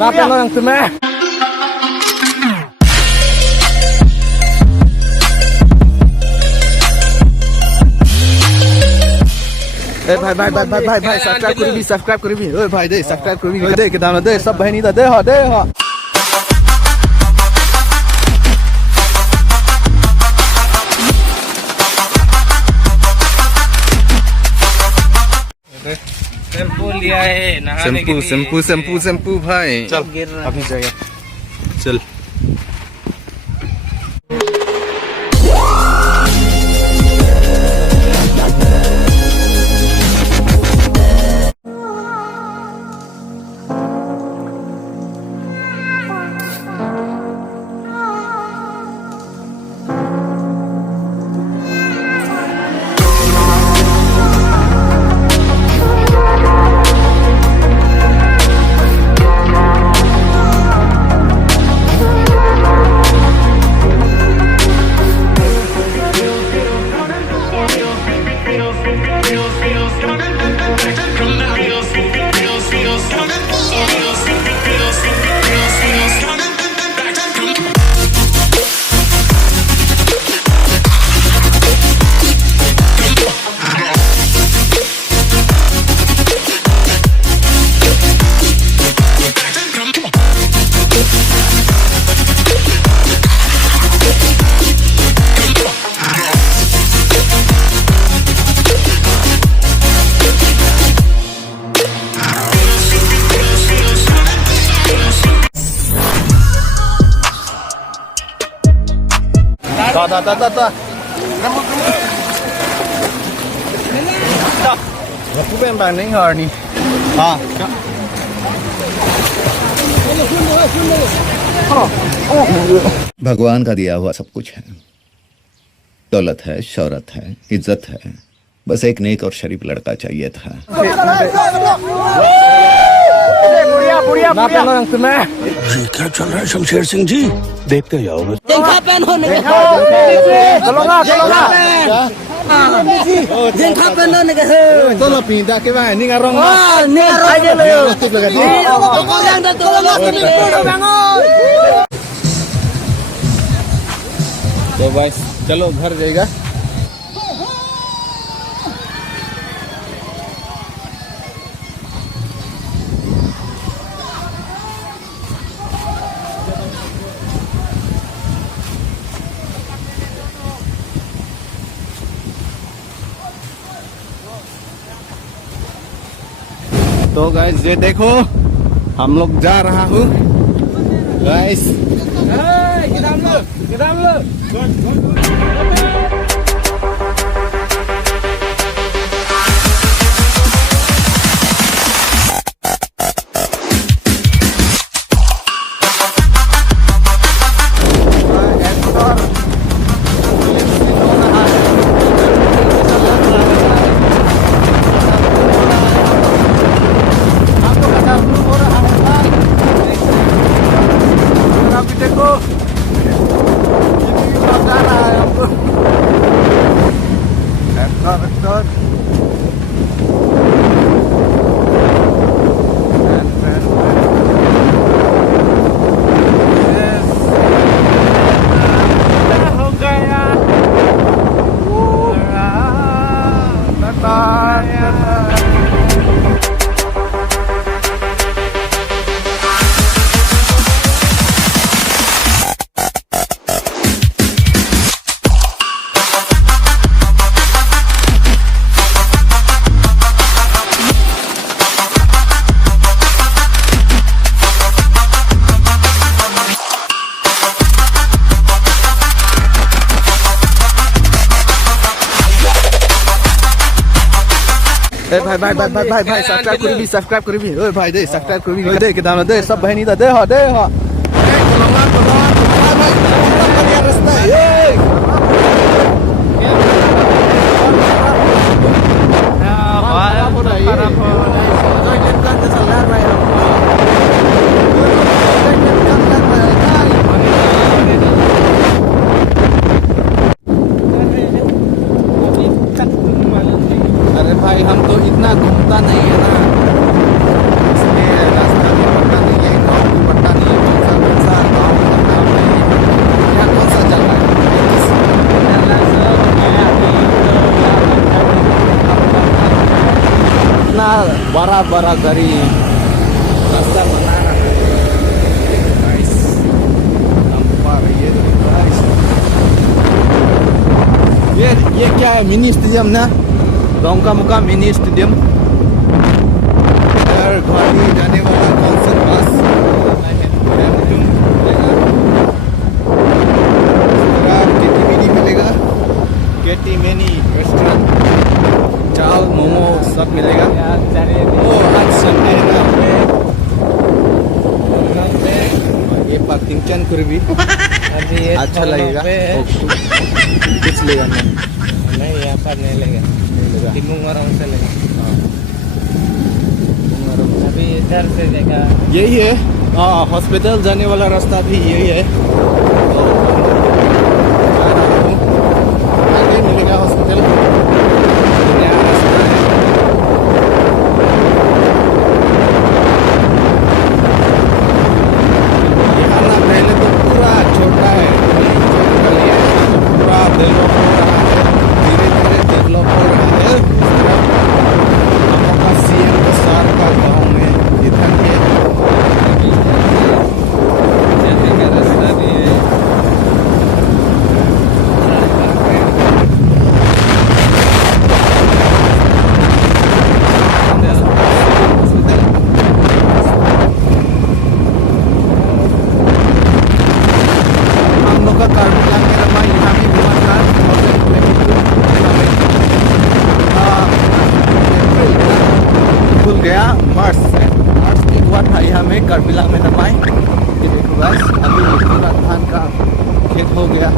Kenapa lo yang semeh? भाई subscribe करी भी ओए भाई दे सब्सक्राइब करी भी दे के दाम दे सब बहनी दे हो शैम्पू लिया है नहाने के लिए। शैम्पू भाई चल अभी जाएगा चल Ta. Aku pengen banding hari ni. हाँ भगवान का दिया हुआ सब कुछ है, दौलत है, शौहरत है, इज्जत है, बस एक नेक और शरीफ लड़का चाहिए था। Kenapa lo yang semeh? क्या चल रहा है शमशेर सिंह जी? देखते जाओगे। Tolong pindah ke mana? Ni ngarong. तो भाई चलो घर जाएगा तो गाइस ये देखो हम लोग जा रहा हूँ गाइस भाई सब्सक्राइब करी भी ओए भाई दे सब्सक्राइब करी भी दे के दाम दे सब बहनी दे हो भाई हम तो इतना घूमता नहीं है ना, इसलिए रास्ता भी पता नहीं है। बड़ा बड़ा गाड़ी रास्ता बना रहा है गाइस। ये देखो गाइस, ये क्या है? मिनी स्टेडियम ना, दौंका मुका मिनी स्टेडियम। इधर गाड़ी जाने वाला कॉन्सर्ट बस मिलेगा, केटी मिनी रेस्टोरेंट, चाव मोमो सब मिलेगा। ओ आज संडे है ना, ये पार्किंग चैन कर भी अभी ये अच्छा लगेगा। कुछ लेगा नहीं, यहाँ पर नहीं लेगा, तिमुंगरम से लेगा। अभी इधर से देखा, यही है। हाँ, हॉस्पिटल जाने वाला रास्ता भी यही है। आगे मिलेगा हॉस्पिटल, नया रास्ता है। यहाँ ना पहले तो पूरा छोटा है, पूरा डेवलप हो रहा है, धीरे धीरे डेवलप हो रहा है। हम लोग का CM का सार का गाँव में इधर है, जाने का रास्ता भी है। हम लोग का कार्बन कैमरा यहाँ भी हुआ था 2022 खुल गया मार्च में हुआ था यहाँ में करबिला में नमाई। ये देखो बस, अभी पूरा धान का खेत हो गया।